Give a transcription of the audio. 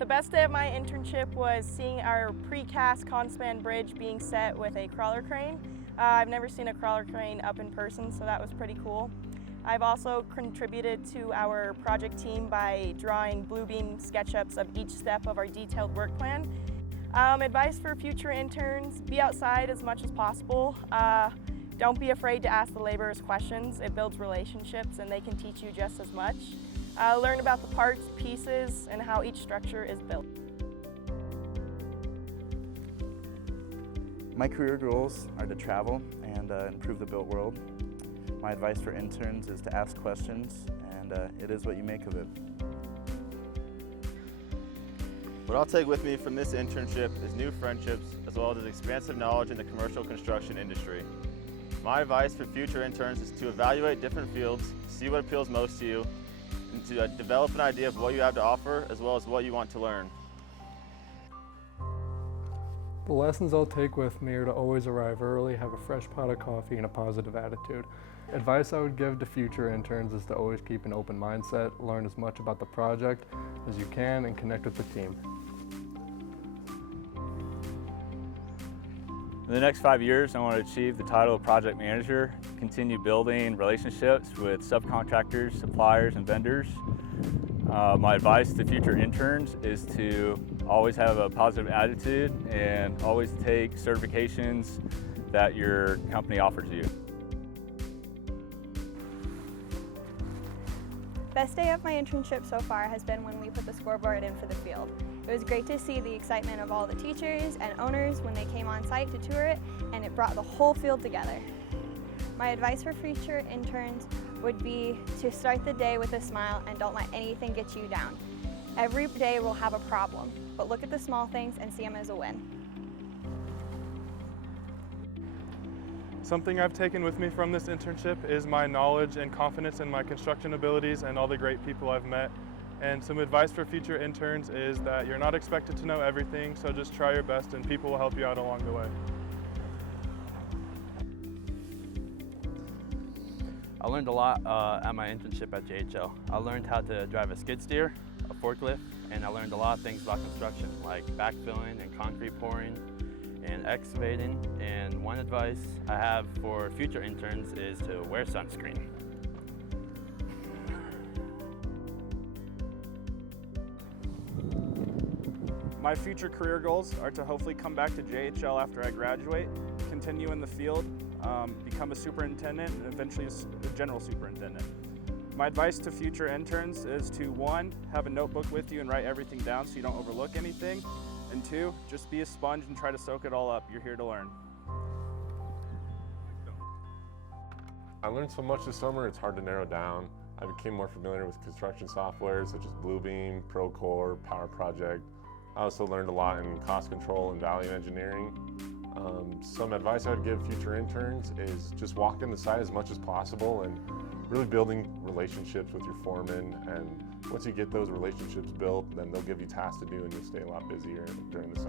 The best day of my internship was seeing our precast conspan bridge being set with a crawler crane. I've never seen a crawler crane up in person, so that was pretty cool. I've also contributed to our project team by drawing blue beam SketchUps of each step of our detailed work plan. Advice for future interns: be outside as much as possible. Don't be afraid to ask the laborers questions. It builds relationships and they can teach you just as much. Learn about the parts, pieces, and how each structure is built. My career goals are to travel and improve the built world. My advice for interns is to ask questions, and it is what you make of it. What I'll take with me from this internship is new friendships, as well as expansive knowledge in the commercial construction industry. My advice for future interns is to evaluate different fields, see what appeals most to you, and to develop an idea of what you have to offer, as well as what you want to learn. The lessons I'll take with me are to always arrive early, have a fresh pot of coffee, and a positive attitude. Advice I would give to future interns is to always keep an open mindset, learn as much about the project as you can, and connect with the team. In the next 5 years, I want to achieve the title of project manager, continue building relationships with subcontractors, suppliers, and vendors. My advice to future interns is to always have a positive attitude and always take certifications that your company offers you. Best day of my internship so far has been when we put the scoreboard in for the field. It was great to see the excitement of all the teachers and owners when they came on site to tour it, and it brought the whole field together. My advice for future interns would be to start the day with a smile and don't let anything get you down. Every day will have a problem, but look at the small things and see them as a win. Something I've taken with me from this internship is my knowledge and confidence in my construction abilities and all the great people I've met. And some advice for future interns is that you're not expected to know everything, so just try your best and people will help you out along the way. I learned a lot at my internship at JHL. I learned how to drive a skid steer, a forklift, and I learned a lot of things about construction, like backfilling and concrete pouring and excavating. And one advice I have for future interns is to wear sunscreen. My future career goals are to hopefully come back to JHL after I graduate, continue in the field, become a superintendent, and eventually a general superintendent. My advice to future interns is to, 1, have a notebook with you and write everything down so you don't overlook anything, and 2, just be a sponge and try to soak it all up. You're here to learn. I learned so much this summer, it's hard to narrow down. I became more familiar with construction software such as Bluebeam, Procore, Power Project. I also learned a lot in cost control and value engineering. Some advice I would give future interns is just walk in the site as much as possible and really building relationships with your foreman. And once you get those relationships built, then they'll give you tasks to do and you'll stay a lot busier during the